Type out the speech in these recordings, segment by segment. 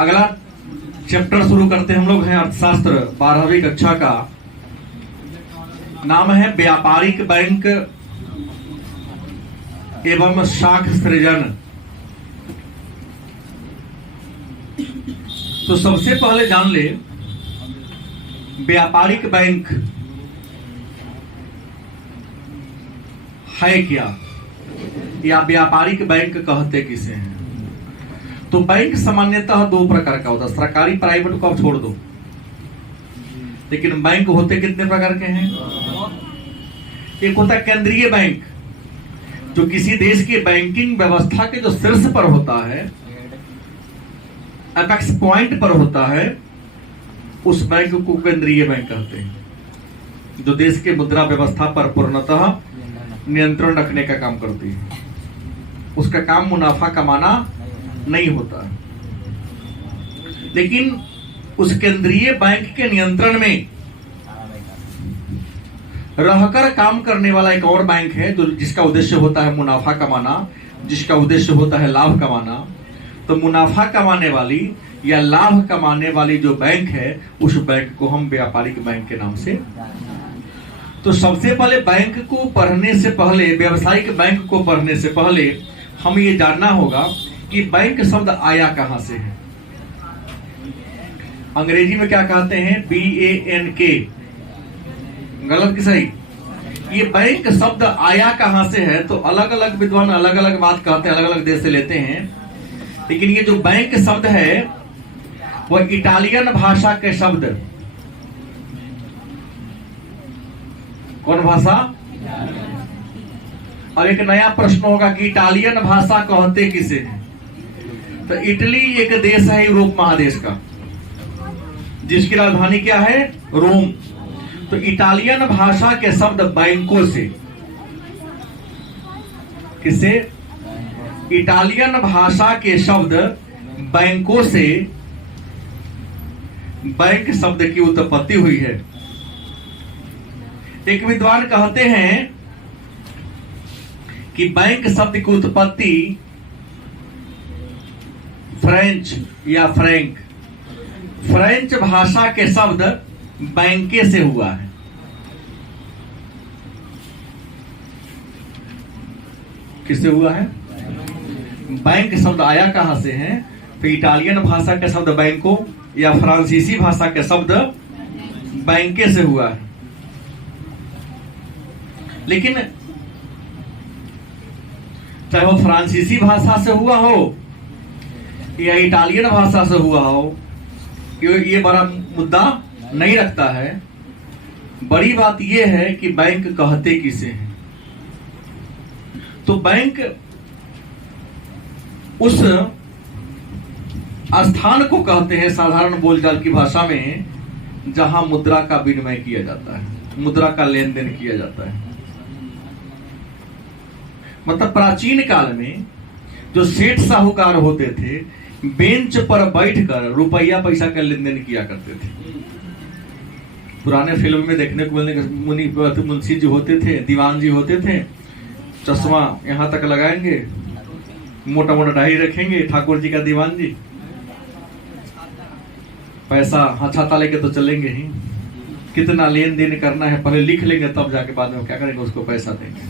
अगला चैप्टर शुरू करते हैं हम लोग हैं अर्थशास्त्र 12वीं कक्षा का। नाम है व्यापारिक बैंक एवं शाख सृजन। तो सबसे पहले जान ले व्यापारिक बैंक है क्या, या व्यापारिक बैंक कहते किसे हैं। तो बैंक सामान्यतः दो प्रकार का होता है, सरकारी प्राइवेट को आप छोड़ दो, लेकिन बैंक होते कितने प्रकार के हैं। एक होता है केंद्रीय बैंक, जो किसी देश की बैंकिंग व्यवस्था के जो शीर्ष पर होता है, एपेक्स पॉइंट पर होता है, उस बैंक को केंद्रीय बैंक कहते हैं, जो देश के मुद्रा व्यवस्था पर पूर्णतः नियंत्रण रखने का काम करती है। उसका काम मुनाफा कमाना नहीं होता है। लेकिन उस केंद्रीय बैंक के नियंत्रण में रहकर काम करने वाला एक और बैंक है, जो जिसका उद्देश्य होता है मुनाफा कमाना, जिसका उद्देश्य होता है लाभ कमाना। तो मुनाफा कमाने वाली या लाभ कमाने वाली जो बैंक है, उस बैंक को हम व्यापारिक बैंक के नाम से। तो सबसे पहले बैंक को पढ़ने से पहले, व्यावसायिक बैंक को पढ़ने से पहले हम ये जानना होगा कि बैंक शब्द आया कहां से है। अंग्रेजी में क्या कहते हैं, BANK, गलत कि सही। ये बैंक शब्द आया कहां से है, तो अलग अलग विद्वान अलग अलग बात कहते हैं, अलग अलग देश से लेते हैं। लेकिन ये जो बैंक शब्द है वह इटालियन भाषा के शब्द, कौन भाषा। और एक नया प्रश्न होगा कि इटालियन भाषा कहते किसे हैं। तो इटली एक देश है यूरोप महादेश का, जिसकी राजधानी क्या है, रोम। तो इटालियन भाषा के शब्द बैंकों से, किसे, इटालियन भाषा के शब्द बैंकों से बैंक शब्द की उत्पत्ति हुई है। एक विद्वान कहते हैं कि बैंक शब्द की उत्पत्ति फ्रेंच या फ्रेंच भाषा के शब्द बैंके से हुआ है। किससे हुआ है, बैंक शब्द आया कहां से है, तो इटालियन भाषा के शब्द बैंको या फ्रांसीसी भाषा के शब्द बैंके से हुआ है। लेकिन चाहे वो फ्रांसीसी भाषा से हुआ हो या इटालियन भाषा से हुआ हो, ये बड़ा मुद्दा नहीं रखता है। बड़ी बात यह है कि बैंक कहते किसे हैं। तो बैंक उस स्थान को कहते हैं साधारण बोलचाल की भाषा में, जहां मुद्रा का विनिमय किया जाता है, मुद्रा का लेन देन किया जाता है। मतलब प्राचीन काल में जो सेठ साहूकार होते थे, बेंच पर बैठकर रुपया पैसा का लेन देन किया करते थे। पुराने फिल्म में देखने को मिलने, मुंशी जी होते थे, दीवान जी होते थे, चश्मा यहां तक लगाएंगे, मोटा मोटा डाही रखेंगे, ठाकुर जी का दीवान जी, पैसा हाँ छाता लेके तो चलेंगे ही, कितना लेन देन करना है पहले लिख लेंगे, तब जाके बाद में क्या करेंगे, उसको पैसा देंगे।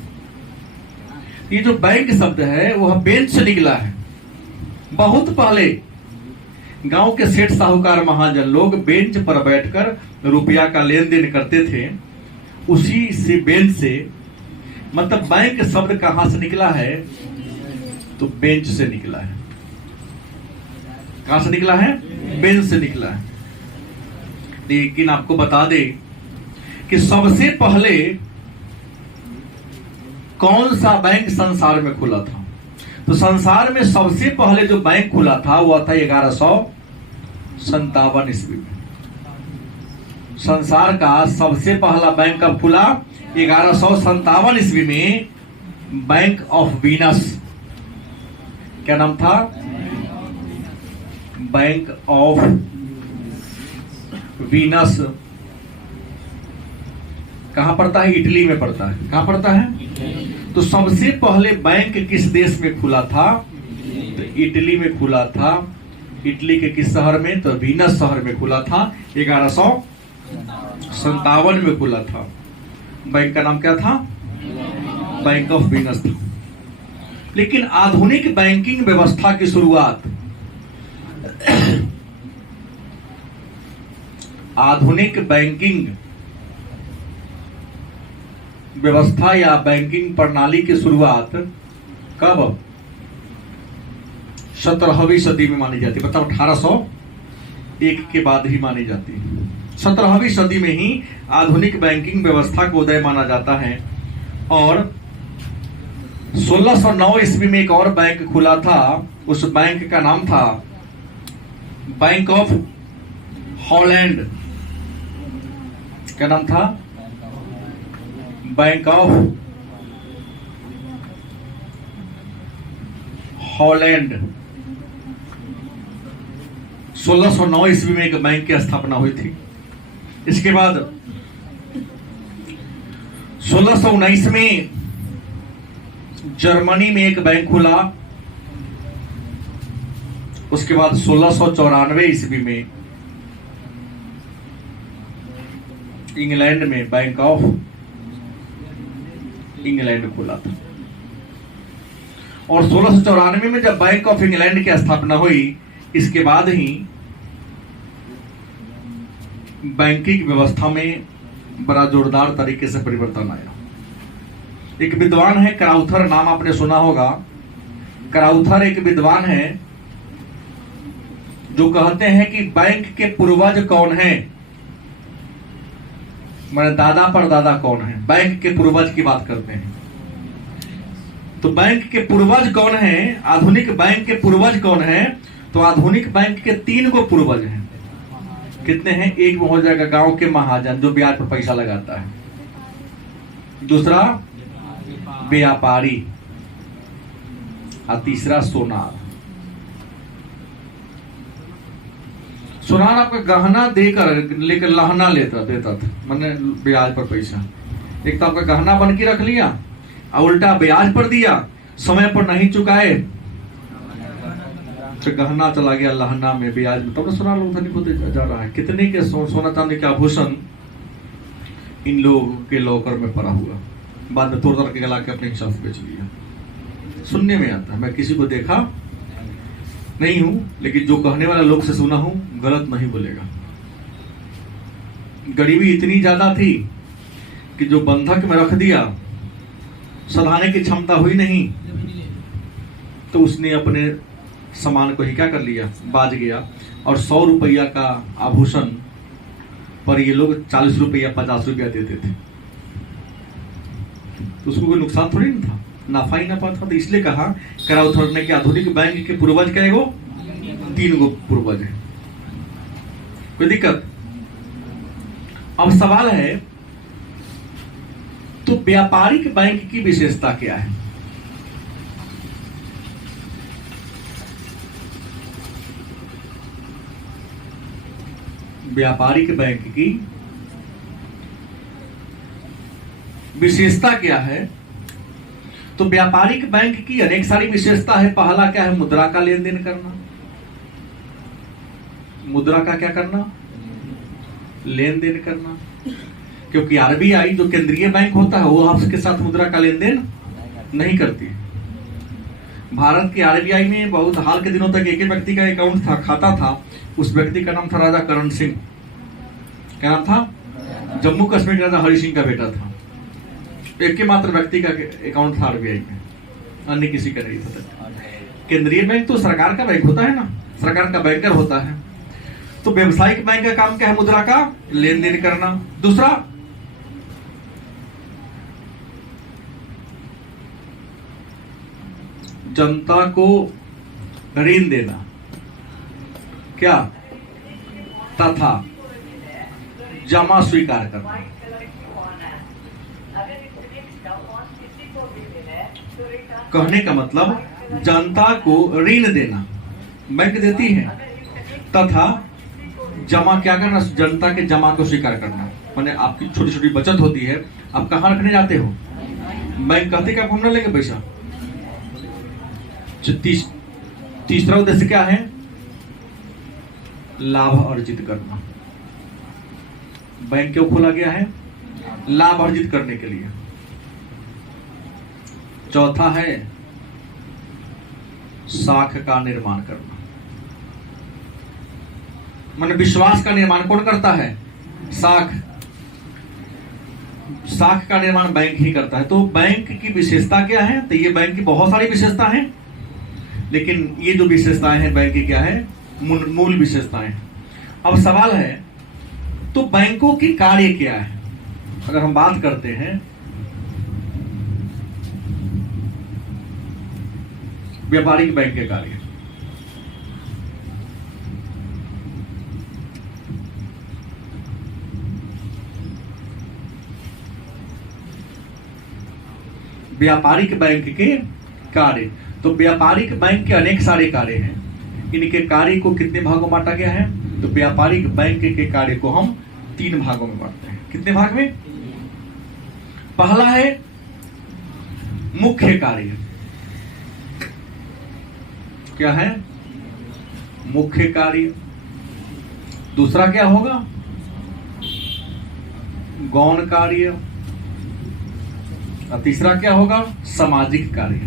ये जो बैंक शब्द है वह बेंच से निकला है। बहुत पहले गांव के सेठ साहूकार महाजन लोग बेंच पर बैठकर रुपया का लेन देन करते थे, उसी से बेंच से। मतलब बैंक शब्द कहां से निकला है, तो बेंच से निकला है। कहां से निकला है, बेंच से निकला है। लेकिन आपको बता दे कि सबसे पहले कौन सा बैंक संसार में खुला था। तो संसार में सबसे पहले जो बैंक खुला था वह था 1157 ईस्वी में। संसार का सबसे पहला बैंक कब खुला, 1157 ईस्वी में, बैंक ऑफ वीनस। क्या नाम था, बैंक ऑफ वीनस। कहां पड़ता है, इटली में पड़ता है। कहां पड़ता है, तो सबसे पहले बैंक किस देश में खुला था, तो इटली में खुला था। इटली के किस शहर में? तो वीनस शहर में खुला था। 1157 में खुला था। बैंक का नाम क्या था? बैंक ऑफ वीनस था। लेकिन आधुनिक बैंकिंग व्यवस्था की शुरुआत आधुनिक बैंकिंग व्यवस्था या बैंकिंग प्रणाली की शुरुआत कब? 17वीं सदी में मानी जाती है। मतलब 1801 के बाद ही मानी जाती है। 17वीं सदी में ही आधुनिक बैंकिंग व्यवस्था को उदय माना जाता है। और 1609 ईस्वी में एक और बैंक खुला था। उस बैंक का नाम था बैंक ऑफ हॉलैंड। क्या नाम था? Bank of Holland. 1609 ईस्वी में एक बैंक की स्थापना हुई थी। इसके बाद 1619 में जर्मनी में एक बैंक खुला। उसके बाद 1694 ईस्वी में इंग्लैंड में बैंक ऑफ इंग्लैंड खुला था। और 1694 में जब बैंक ऑफ इंग्लैंड की स्थापना हुई, इसके बाद ही बैंकिंग व्यवस्था में बड़ा जोरदार तरीके से परिवर्तन आया। एक विद्वान है क्राउथर, नाम आपने सुना होगा। क्राउथर एक विद्वान है जो कहते हैं कि बैंक के पूर्वज कौन है, मैंने दादा पर दादा कौन है, बैंक के पूर्वज की बात करते हैं। तो बैंक के पूर्वज कौन है? आधुनिक बैंक के पूर्वज कौन है? तो आधुनिक बैंक के 3 गो पूर्वज हैं। कितने हैं? एक में हो जाएगा गांव के महाजन जो ब्याज पर पैसा लगाता है, दूसरा व्यापारी, और तीसरा सोनार। सोनार आपका गहना देकर लेकर लहना देता था, मैंने ब्याज पर पैसा। एक तो आपका गहना बन के रख लिया और उल्टा ब्याज पर दिया, समय पर नहीं चुकाए तो गहना चला गया लहना में, ब्याज में। तब तो सोना लोग धनिक होते जा रहा है। कितने के सोना चांदी के आभूषण इन लोगों के लॉकर में पड़ा हुआ, बाद में तोड़ तोड़ के गला के अपने हिसाब से बेच लिया। सुनने में आता है, मैं किसी को देखा नहीं हूं, लेकिन जो कहने वाला लोग से सुना हूं, गलत नहीं बोलेगा। गरीबी इतनी ज्यादा थी कि जो बंधक में रख दिया, सधाने की क्षमता हुई नहीं, तो उसने अपने सामान को ही क्या कर लिया, बाज गया। और 100 रुपया का आभूषण पर ये लोग 40 रुपया 50 रुपया देते थे। तो उसको कोई नुकसान थोड़ी नहीं था, नाफा ही नाफा था। तो इसलिए कहा क्राउथर ने कि आधुनिक बैंक के पूर्वज क्या है? वो 3 गो पूर्वज है। कोई दिक्कत? अब सवाल है, तो व्यापारिक बैंक की विशेषता क्या है? व्यापारिक बैंक की विशेषता क्या है? तो व्यापारिक बैंक की अनेक सारी विशेषता है। पहला क्या है? मुद्रा का लेन देन करना। मुद्रा का क्या करना? लेन देन करना। क्योंकि आरबीआई जो केंद्रीय बैंक होता है वो आपके साथ मुद्रा का लेन देन नहीं करती। भारत की आरबीआई में बहुत हाल के दिनों तक एक ही व्यक्ति का अकाउंट था, खाता था। उस व्यक्ति का नाम था राजा करण सिंह। क्या नाम था? जम्मू कश्मीर के राजा हरि सिंह का बेटा था। एक के मात्र व्यक्ति का अकाउंट था आरबीआई में, अन्य किसी का नहीं था। केंद्रीय बैंक तो सरकार का बैंक होता है ना, सरकार का बैंकर होता है। तो व्यवसायिक बैंक का काम क्या है? मुद्रा का लेन देन करना। दूसरा, जनता को ऋण देना। क्या? तथा जमा स्वीकार करना। कहने का मतलब जनता को ऋण देना, बैंक देती है, तथा जमा क्या करना? जनता के जमा को स्वीकार करना। माने आपकी छोटी छोटी बचत होती है, आप कहाँ रखने जाते हो? बैंक कहते कि आप हम न लेंगे पैसा। तीसरा उद्देश्य क्या है? लाभ अर्जित करना। बैंक क्यों खोला गया है? लाभ अर्जित करने के लिए। चौथा है साख का निर्माण करना। माने विश्वास का निर्माण कौन करता है? साख। साख का निर्माण बैंक ही करता है। तो बैंक की विशेषता क्या है? तो ये बैंक की बहुत सारी विशेषता है, लेकिन ये जो विशेषताएं हैं बैंक की क्या है? मूल विशेषताएं। अब सवाल है, तो बैंकों की कार्य क्या है? अगर हम बात करते हैं व्यापारिक बैंक के कार्य, व्यापारिक बैंक के कार्य, तो व्यापारिक बैंक के अनेक सारे कार्य हैं। इनके कार्य को कितने भागों में बांटा गया है? तो व्यापारिक बैंक के कार्य को हम 3 भागों में बांटते हैं। कितने भाग में? पहला है मुख्य कार्य। क्या है? मुख्य कार्य। दूसरा क्या होगा? गौण कार्य। और तीसरा क्या होगा? सामाजिक कार्य।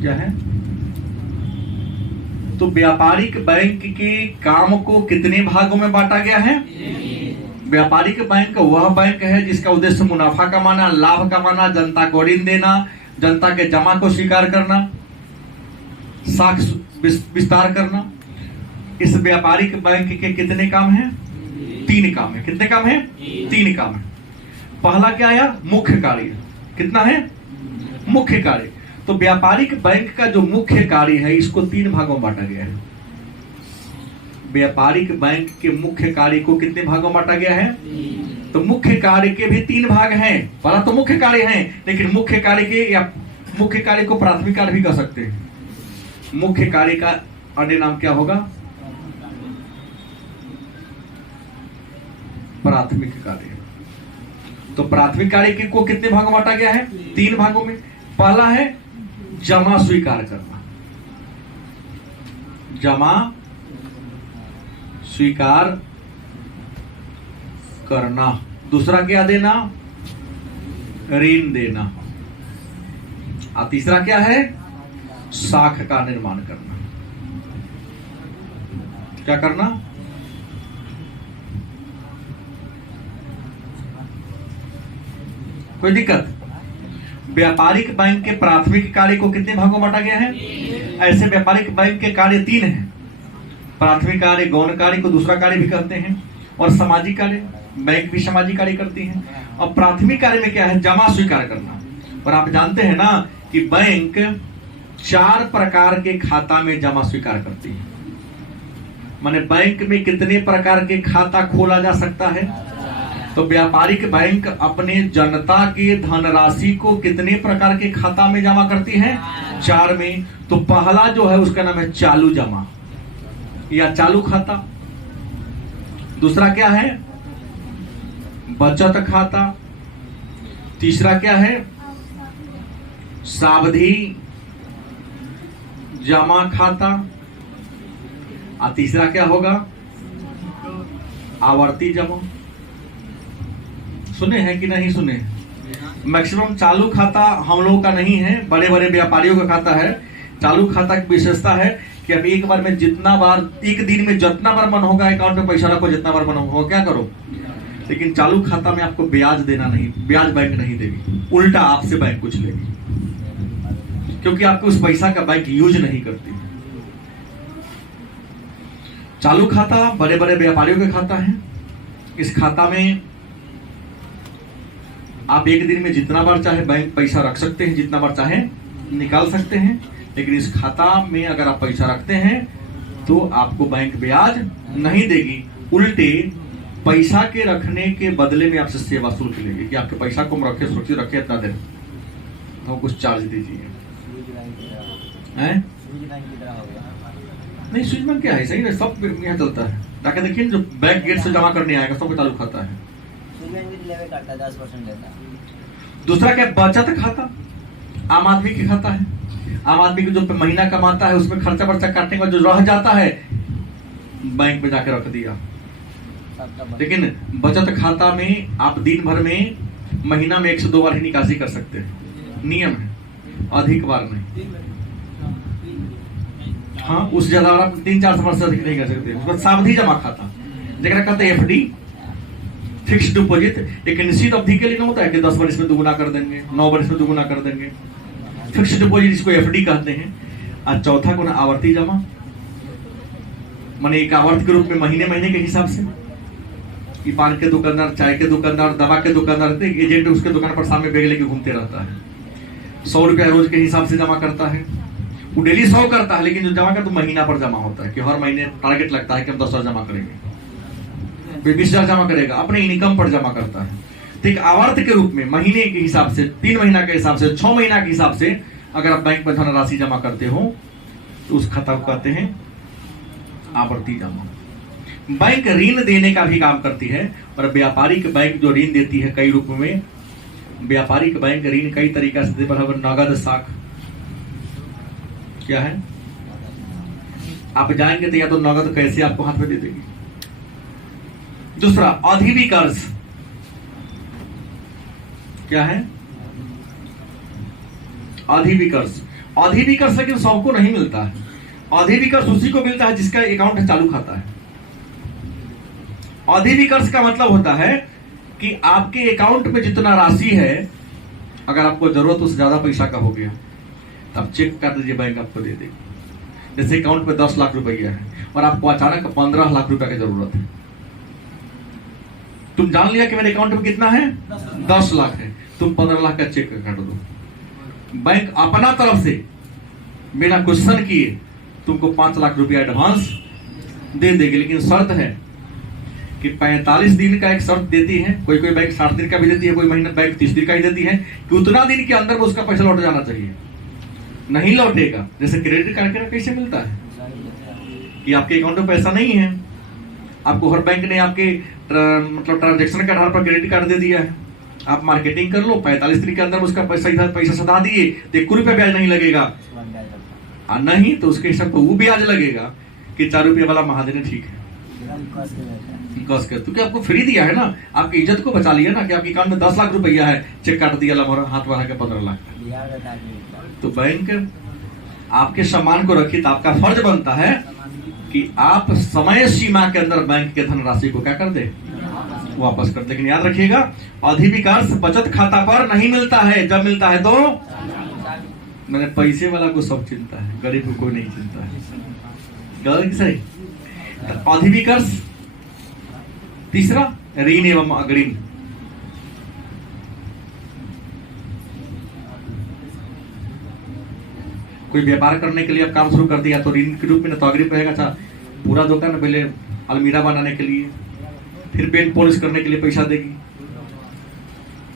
क्या है? तो व्यापारिक बैंक के काम को कितने भागों में बांटा गया है? व्यापारिक बैंक वह बैंक है जिसका उद्देश्य मुनाफा कमाना, लाभ कमाना, जनता को ऋण देना, जनता के जमा को स्वीकार करना, साख विस्तार करना। इस व्यापारिक बैंक के कितने काम हैं? 3 काम है। कितने काम है? 3 काम है। पहला क्या आया? मुख्य कार्य। कितना है? मुख्य कार्य। तो व्यापारिक बैंक का जो मुख्य कार्य है इसको 3 भागों में बांटा गया है। व्यापारिक बैंक के मुख्य कार्य को कितने भागों में बांटा गया है? तो मुख्य कार्य के भी 3 भाग हैं। पहला तो मुख्य कार्य है, लेकिन मुख्य कार्य के या मुख्य कार्य को प्राथमिक कार्य भी कह सकते हैं। मुख्य कार्य का अन्य नाम क्या होगा? प्राथमिक कार्य। तो प्राथमिक कार्य को कितने भागों में बांटा गया है? 3 भागों में। पहला है जमा स्वीकार करना। जमा स्वीकार करना। दूसरा क्या देना? ऋण देना। और तीसरा क्या है? साख का निर्माण करना। क्या करना? कोई दिक्कत? व्यापारिक बैंक के प्राथमिक कार्य को कितने भागों में बांटा गया है? ऐसे व्यापारिक बैंक के कार्य 3 हैं। प्राथमिक कार्य, गौण कार्य को दूसरा कार्य भी कहते हैं, और सामाजिक कार्य, बैंक भी सामाजिक कार्य करती हैं। और प्राथमिक कार्य में क्या है? जमा स्वीकार करना। और आप जानते हैं ना कि बैंक 4 प्रकार के खाता में जमा स्वीकार करती है। माने बैंक में कितने प्रकार के खाता खोला जा सकता है? तो व्यापारिक बैंक अपने जनता के धनराशि को कितने प्रकार के खाता में जमा करती है? 4 में। तो पहला जो है उसका नाम है चालू जमा या चालू खाता। दूसरा क्या है? बचत खाता। तीसरा क्या है? सावधि जमा खाता। और तीसरा क्या होगा? आवर्ती जमा। सुने हैं कि नहीं सुने? मैक्सिमम चालू खाता हम लोगों का नहीं है, बड़े बड़े व्यापारियों का खाता है। चालू खाता की विशेषता है कि अब एक बार में जितना बार, एक दिन में जितना बार मन होगा अकाउंट में पैसा रखो, जितना बार मन होगा क्या करो। लेकिन चालू खाता में आपको ब्याज देना नहीं, ब्याज बैंक नहीं देगी, उल्टा आपसे बैंक कुछ लेगी, क्योंकि आपको उस पैसा का बैंक यूज नहीं करती। चालू खाता बड़े बड़े व्यापारियों का खाता है। इस खाता में आप एक दिन में जितना बार चाहे बैंक पैसा रख सकते हैं, जितना बार चाहे निकाल सकते हैं। लेकिन इस खाता में अगर आप पैसा रखते हैं तो आपको बैंक ब्याज नहीं देगी, उल्टे पैसा के रखने के बदले में आपसे सेवा शुल्क लेगी कि आपके पैसा को हम रखे, सुरक्षित रखे इतना देर, तो कुछ चार्ज दीजिए। नहीं, स्विच बैंक क्या है? सही है, सब यहाँ चलता है। जाके देखिए जो बैंक गेट से जमा करने आएगा सबको चालू खाता है। 10% लेता है। दूसरा क्या? बचत खाता। आम आदमी के खाता है। आम आदमी को जो महीना कमाता है उसमें खर्चा वर्चा काटने का जो रह जाता है बैंक में जाके रख दिया। लेकिन बचत खाता में आप दिन भर में महीना में 1 से 2 बार ही निकासी कर सकते हैं, नियम है, अधिक बार नहीं। हाँ, उस ज्यादा आप 3-4 वर्ष से अधिक नहीं कर सकते। उसके बाद सावधि जमा खाता जरा कहते हैं एफडी, फिक्स डिपॉजिट, एक निश्चित अवधि के लिए नहीं होता है कि 10 वर्ष में दुगुना कर देंगे, 9 वर्ष में दुगुना कर देंगे। फिक्स डिपॉजिट इसको एफडी कहते हैं। और चौथा को ना आवर्ती जमा, माने एक आवर्त के रूप में महीने महीने के हिसाब से। कि पान के दुकानदार, चाय के दुकानदार, दवा के दुकानदार, एजेंट उसके दुकान पर सामने बैग लेके घूमते रहता है, 100 रुपया रोज के हिसाब से जमा करता है। वो डेली 100 करता है, लेकिन जो जमा करता है तो महीना पर जमा होता है कि हर महीने टारगेट लगता है कि हम 10,000 जमा करेंगे, 20,000 जमा करेगा, अपने इनकम पर जमा करता है। तो एक आवर्त के रूप में महीने के हिसाब से, 3 महीना के हिसाब से, 6 महीना के हिसाब से अगर आप बैंक में धनराशि जमा करते हो तो उस खाता को कहते हैं आवर्ती जमा। बैंक ऋण देने का भी काम करती है, और व्यापारिक बैंक जो ऋण देती है कई रूप में। व्यापारिक बैंक ऋण कई तरीका से देती है। नगद साख क्या है, आप जाएंगे तो या तो नगद कैसे आपको हाथ में दे देगी। दूसरा अधिवी कर्ज क्या है, अधिवी कर्ज। अधिवी कर्ज लेकिन सबको नहीं मिलता है। अधिवी कर्ज उसी को मिलता है जिसका अकाउंट चालू खाता है। अधिवी कर्ज का मतलब होता है कि आपके अकाउंट में जितना राशि है, अगर आपको जरूरत उससे ज्यादा पैसा का हो गया तब चेक कर दीजिए, बैंक आपको दे देगी। जैसे अकाउंट में 10 लाख रुपया है और आपको अचानक 15 लाख रुपया की जरूरत है, तुम जान लिया कि मेरे अकाउंट में कितना है, 10 लाख है, तुम 15 लाख का चेक काट दो। बैंक अपना तरफ से बिना क्वेश्चन किए तुमको 5 लाख रुपया एडवांस दे देगी। लेकिन शर्त है कि 45 दिन का एक शर्त देती है, कोई कोई बैंक 60 दिन का भी देती है, कोई महीना बैंक 30 दिन का ही देती है, कि उतना दिन के अंदर में उसका पैसा लौट जाना चाहिए। नहीं लौटेगा, जैसे क्रेडिट कार्ड का कैसे मिलता है कि आपके अकाउंट में पैसा नहीं है, आपको हर बैंक ने आपके मतलब ट्रांजेक्शन के आधार पर क्रेडिट कार्ड दे दिया है, आप मार्केटिंग कर लो, 45 दिन के अंदर उसका पैसा सधा दिए तो 1 रुपया ब्याज नहीं लगेगा, और नहीं तो उसके हिसाब पर वो ब्याज लगेगा कि 4 रुपये वाला महाजन ठीक है, कस कर, क्योंकि आपको फ्री दिया है ना, आपकी इज्जत को बचा लिया ना, कि आपके अकाउंट में 10 लाख रुपया है, चेक काट दिया लमोरा, हाथ बढ़ा के 15 लाख। तो बैंक आपके सम्मान को रखी, तो आपका फर्ज बनता है कि आप समय सीमा के अंदर बैंक के धनराशि को क्या कर दे, वापस कर दे। लेकिन याद रखिएगा, अधिवी कर्ज बचत खाता पर नहीं मिलता है, जब मिलता है तो मैंने पैसे वाला को सब चिंता है, गरीब को कोई नहीं चिंता है। गलत सही। अधिवी कर्ज। तीसरा ऋण एवं अग्रिम। कोई व्यापार करने के लिए आप काम शुरू कर दिया तो ऋण के रूप में, तो अग्रिम रहेगा। अच्छा, पूरा दुकान पहले अलमीरा बनाने के लिए, फिर पेंट पॉलिश करने के लिए पैसा देगी,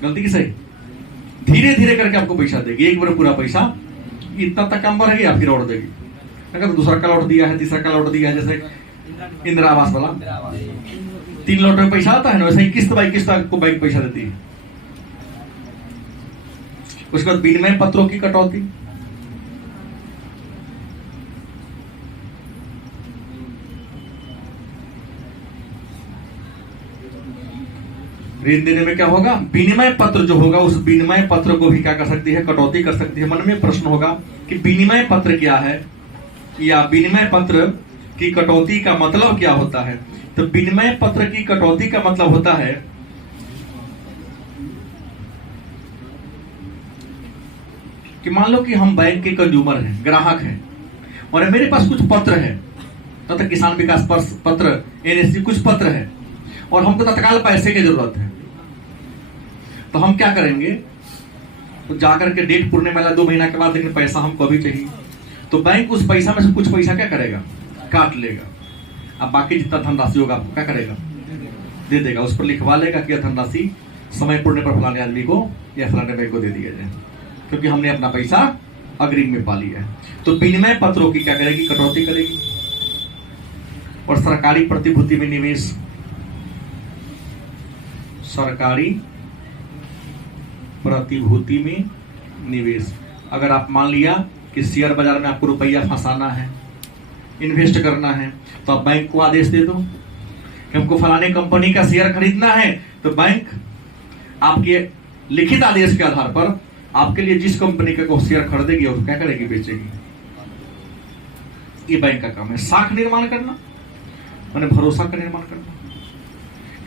गलती की सही, धीरे धीरे करके आपको पैसा देगी। एक बार पूरा पैसा इतना तक काम बढ़ेगी, आप फिर और देगी। अगर दूसरा का लौट दिया है, तीसरा का लौट दिया है, जैसे इंदिरा आवास वाला 3 लौट में पैसा आता है ना, वैसे ही किस्त बाई किस्त आपको बैंक पैसा देती है। उसके बाद विनिमय पत्रों की कटौती, ऋण देने में क्या होगा, विनिमय पत्र जो होगा, उस विनिमय पत्र को भी क्या कर सकती है, कटौती कर सकती है। मन में प्रश्न होगा कि विनिमय पत्र क्या है, या विनिमय पत्र की कटौती का मतलब क्या होता है। तो विनिमय पत्र की कटौती का मतलब होता है कि मान लो कि हम बैंक के कंज्यूमर हैं, ग्राहक हैं, और मेरे पास कुछ पत्र है, तथा किसान विकास पत्र, एनएससी कुछ पत्र है, और हमको तत्काल पैसे की जरूरत है। तो हम क्या करेंगे, तो जाकर के डेट पूरने वाला 2 महीना के बाद, लेकिन पैसा हमको अभी चाहिए, तो बैंक उस पैसा में से कुछ पैसा क्या करेगा, काट लेगा। अब बाकी जितना धनराशि होगा आपको क्या करेगा, दे देगा। उस पर लिखवा लेगा कि यह धनराशि समय पूर्णे पर फलाने आदमी को या फलाने बैंक को दे दिया जाए, क्योंकि हमने अपना पैसा अग्रिम में पा लिया है। तो विनिमय पत्रों की क्या करेगी, कटौती करेगी। और सरकारी प्रतिभूति में निवेश, सरकारी प्रतिभूति में निवेश, अगर आप मान लिया कि शेयर बाजार में आपको रुपया फंसाना है, इन्वेस्ट करना है, तो आप बैंक को आदेश दे दो कि हमको फलाने कंपनी का शेयर खरीदना है, तो बैंक आपके लिखित आदेश के आधार पर आपके लिए जिस कंपनी का शेयर खरीदेगी और क्या करेगी, बेचेगी। ये बैंक का काम है। साख निर्माण करना माने भरोसा का निर्माण करना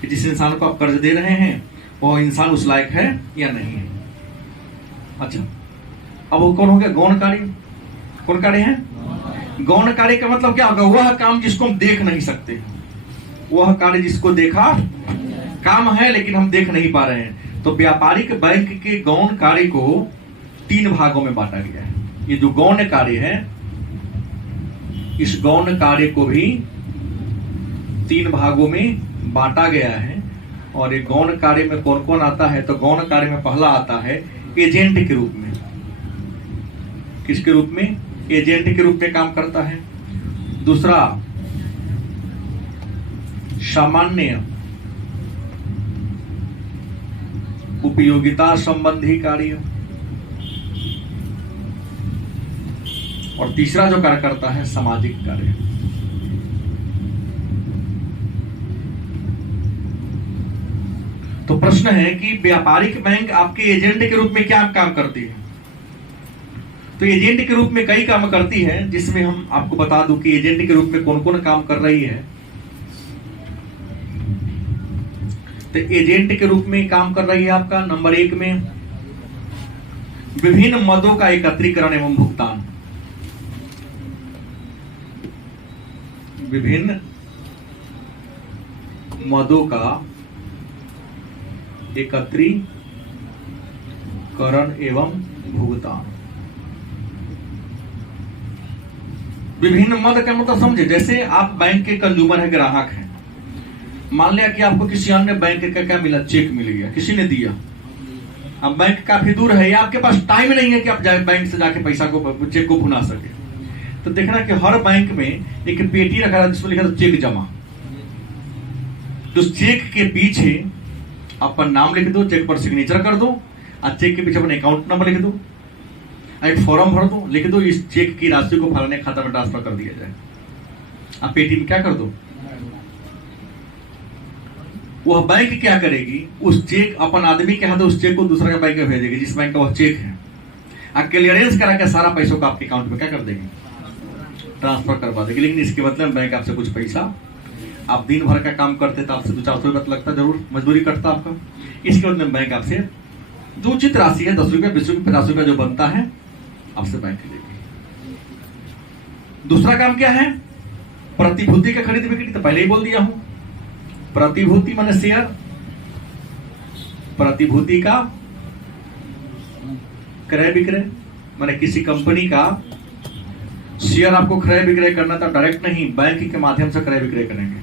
कि जिस इंसान को आप कर्ज दे रहे हैं वो इंसान उस लायक है या नहीं है। अच्छा, अब वो कौन हो गया? गौण कार्य। कौन कार्य है? गौण कार्य का मतलब क्या होगा? वह काम जिसको हम देख नहीं सकते, वह कार्य जिसको देखा काम है लेकिन हम देख नहीं पा रहे हैं। तो व्यापारिक बैंक के गौण कार्य को 3 भागों में बांटा गया है। ये जो गौण कार्य है, इस गौण कार्य को भी 3 भागों में बांटा गया है। और ये गौण कार्य में कौन कौन आता है? तो गौण कार्य में पहला आता है एजेंट के रूप में। किसके रूप में? एजेंट के रूप में काम करता है। दूसरा सामान्य उपयोगिता संबंधी कार्य, और तीसरा जो कार्य करता है सामाजिक कार्य। तो प्रश्न है कि व्यापारिक बैंक आपके एजेंट के रूप में क्या काम करती है? तो एजेंट के रूप में कई काम करती है, जिसमें हम आपको बता दूं कि एजेंट के रूप में कौन कौन काम कर रही है। तो एजेंट के रूप में काम कर रही है आपका नंबर 1 में विभिन्न मदों का एकत्रीकरण एवं भुगतान। विभिन्न मदों का एकत्रीकरण एवं भुगतान। विभिन्न मद का मतलब समझे, जैसे आप बैंक के कंज्यूमर है, ग्राहक है। मान लिया कि आपको किसी अन्य बैंक का क्या मिला? चेक मिल गया, किसी ने दिया। अब बैंक काफी दूर है या आपके पास टाइम नहीं है कि आप बैंक से जाके पैसा को, चेक को भुना सके। तो देखना कि हर बैंक में एक पेटी रखा है जिसमें लिखा था चेक जमा। तो चेक के पीछे अपना नाम लिख दो, चेक पर सिग्नेचर कर दो, और चेक के पीछे अपना अकाउंट नंबर लिख दो, एक फॉर्म भर दो, लिख दो इस चेक की राशि को फलाने खाता में ट्रांसफर कर दिया जाए। आप पेटी में क्या कर दो, वह बैंक क्या करेगी? उस चेक अपन आदमी के हाथ उस चेक को दूसरे बैंक में भेजेगी, जिस बैंक का वह चेक है। क्लियरेंस करा के सारा पैसों को आपके अकाउंट में क्या कर देगी? ट्रांसफर करवा देगी। लेकिन इसके बदले बैंक आपसे कुछ पैसा, आप दिन भर का काम करते तो आपसे 200-400 रुपया लगता, जरूर मजदूरी करता आपका। इसके बदले बैंक आपसे जो उचित राशि है 10 रुपया, 20 रुपया, 50 रुपया जो बनता है आपसे बैंक लेगी। दूसरा काम क्या है? प्रतिभूति का खरीद बिक्री। तो पहले ही बोल दिया हूं, प्रतिभूति माने शेयर, प्रतिभूति का क्रय विक्रय माने किसी कंपनी का शेयर आपको क्रय विक्रय करना था, डायरेक्ट नहीं, बैंक के माध्यम से क्रय विक्रय करेंगे।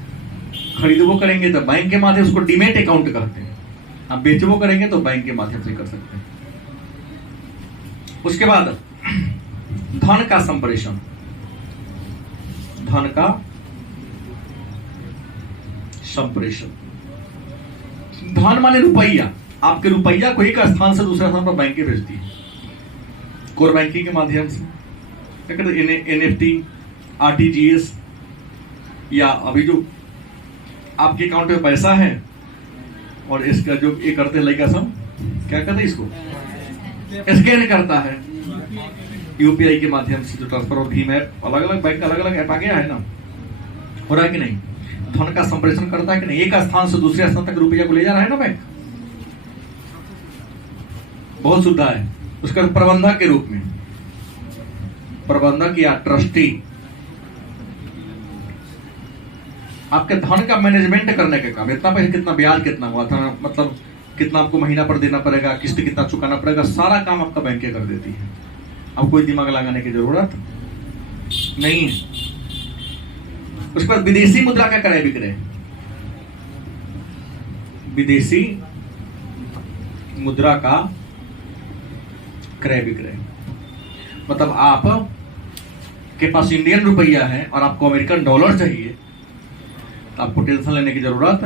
खरीदबो करेंगे तो बैंक के माध्यम से, उसको डीमेट अकाउंट कहते हैं। आप बेचबो करेंगे तो बैंक के माध्यम से कर सकते हैं। उसके बाद धन का संप्रेषण। धन का संप्रेषण, धन माने रुपया। आपके रुपया को एक स्थान से दूसरे स्थान पर बैंक भेजती है, कोर बैंकिंग के माध्यम से। एनएफटी, आरटीजीएस, या अभी जो आपके अकाउंट में पैसा है और इसका जो ये करते लड़का सब क्या करते हैं, इसको स्कैन करता है यूपीआई के माध्यम से, जो ट्रांसफर और भीम ऐप, अलग अलग बैंक का अलग अलग ऐप आ गया है ना। हो रहा है कि नहीं? धन का संप्रेषण करता है कि नहीं? एक स्थान से दूसरे स्थान तक रुपया को ले जा रहा है ना बैंक। बहुत सुविधा है। उसका प्रबंधक के रूप में, प्रबंधक या ट्रस्टी आपके धन का मैनेजमेंट करने का काम। इतना पैसा, कितना ब्याज कितना हुआ था, मतलब कितना आपको महीना पर देना पड़ेगा, किस्त कितना चुकाना पड़ेगा, सारा काम आपका बैंक कर देती है। अब कोई दिमाग लगाने की जरूरत नहीं है। उसके बाद विदेशी मुद्रा का क्रय विक्रय। विदेशी मुद्रा का क्रय विक्रय मतलब आप के पास इंडियन रुपया है और आपको अमेरिकन डॉलर चाहिए, तो आपको टेंशन लेने की जरूरत,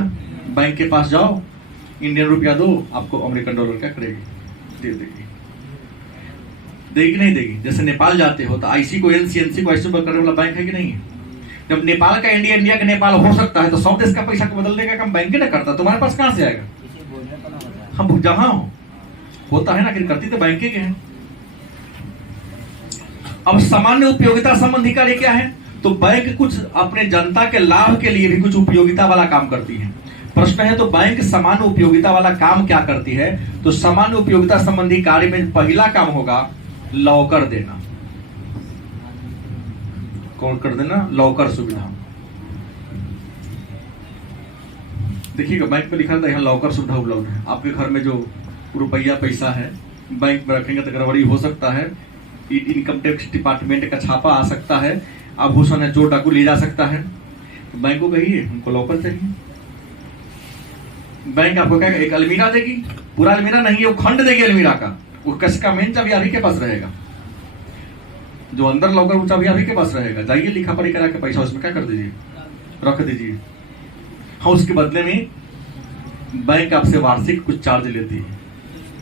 बैंक के पास जाओ, इंडियन रुपया दो, आपको अमेरिकन डॉलर का क्रय दे देगी। देगी कि नहीं देगी? जैसे नेपाल जाते हो तो आईसी को एनसीएनसी को ऐसे करने वाला बैंक है कि नहीं है? जब नेपाल का इंडिया, इंडिया का नेपाल हो सकता है, तो सब देश का पैसा को बदलने का काम बैंक ही ना करता, तुम्हारे पास कहां से आएगा? हम जहां होता है ना कि करती तो बैंक के हैं। अब सामान्य उपयोगिता संबंधी कार्य क्या है? तो बैंक कुछ अपने जनता के लाभ के लिए भी कुछ उपयोगिता वाला काम करती है। प्रश्न है, तो बैंक सामान्य उपयोगिता वाला काम क्या करती है? तो सामान्य उपयोगिता संबंधी कार्य में पहला काम होगा लॉकर देना। कौन कर देना? लॉकर सुविधा। देखिएगा बैंक में लिखा था यहाँ लॉकर सुविधा उपलब्ध है। आपके घर में जो रुपया पैसा है बैंक में रखेंगे तो गड़बड़ी हो सकता है, इनकम टैक्स डिपार्टमेंट का छापा आ सकता है, आभूषण है चोर डाकू ले जा सकता है। तो बैंक को कहिए हमको लॉकर चाहिए। बैंक आपको क्या एक अलमीरा देगी, पूरा अलमीरा नहीं है, वो खंड देगी अलमीरा का, वो कसका मेन चाबी आप ही के पास रहेगा, जो अंदर लॉकर वो चाबी आप ही के पास रहेगा। जाइए लिखा पढ़ी करा के पैसा उसमें क्या कर दीजिए, रख दीजिए। हाँ, उसके बदले में बैंक आपसे वार्षिक कुछ चार्ज लेती है,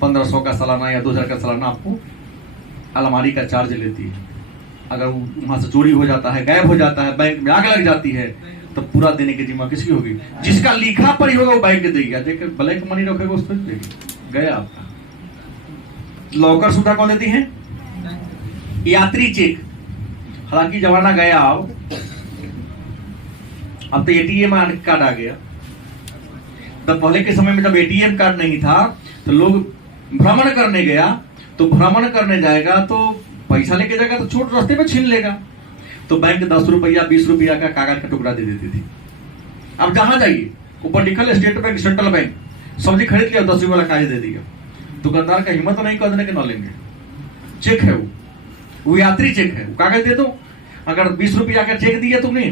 1500 का सालाना या 2000 का सालाना आपको अलमारी का चार्ज लेती है। अगर वहां से चोरी हो जाता है, गायब हो जाता है, बैंक में आग लग जाती है, तो पूरा देने की जिम्मा किसकी होगी? जिसका लिखा पढ़ी होगा वो बैंक देगा। देखिए ब्लैक मनी रखेगा उस पर गया आपका। लॉकर सुविधा कौन देती है? यात्री चेक। हालांकि जमाना गया, अब तो एटीएम कार्ड आ गया। तब पहले के समय में जब एटीएम कार्ड नहीं था तो लोग भ्रमण करने गया, तो भ्रमण करने जाएगा तो पैसा लेके जाएगा तो छोट रास्ते में छीन लेगा, तो बैंक 10 रुपया 20 रुपया का कागज का टुकड़ा दे देती थी। अब जहां जाइए ऊपर लिखल स्टेट बैंक, सेंट्रल बैंक, सब्जी खरीद लिया 10 रुपये वाला कागज दे दिया। दुकानदार का हिम्मत नहीं कर देने के न लेंगे। चेक है वो यात्री चेक है, वो कागज दे दो। अगर 20 रुपया का चेक दिया तुमने,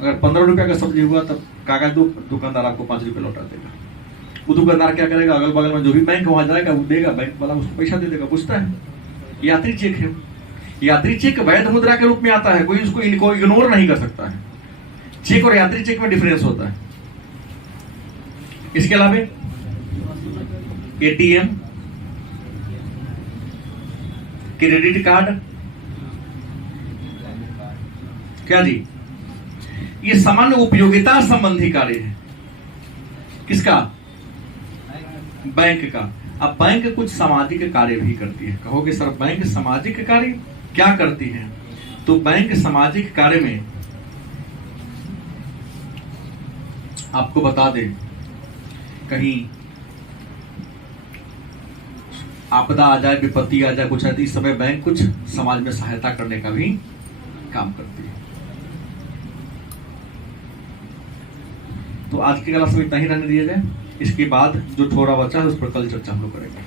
अगर 15 रुपया का सब्जी हुआ तब कागज दो, दुकानदार आपको 5 रुपये लौटा देगा। वो दुकानदार क्या करेगा? अगल बगल में जो भी बैंक वहां जाएगा वो देगा, बैंक वाला उसको पैसा दे देगा। पूछता है यात्री चेक है। यात्री चेक वैध मुद्रा के रूप में आता है, कोई उसको इग्नोर नहीं कर सकता है। चेक और यात्री चेक में डिफरेंस होता है। इसके अलावा एटीएम, क्रेडिट कार्ड, क्या जी, ये सामान्य उपयोगिता संबंधी कार्य है। किसका? बैंक का। अब बैंक कुछ सामाजिक कार्य भी करती है। कहोगे सर बैंक सामाजिक कार्य क्या करती है? तो बैंक सामाजिक कार्य में आपको बता दें, कहीं आपदा आ जाए, विपत्ति आ जाए, कुछ है, तो इस समय बैंक कुछ समाज में सहायता करने का भी काम करती है। तो आज की क्लास में इतना ही रहने दिया जाए। इसके बाद जो थोड़ा बचा है उस पर कल चर्चा हम लोग करेंगे।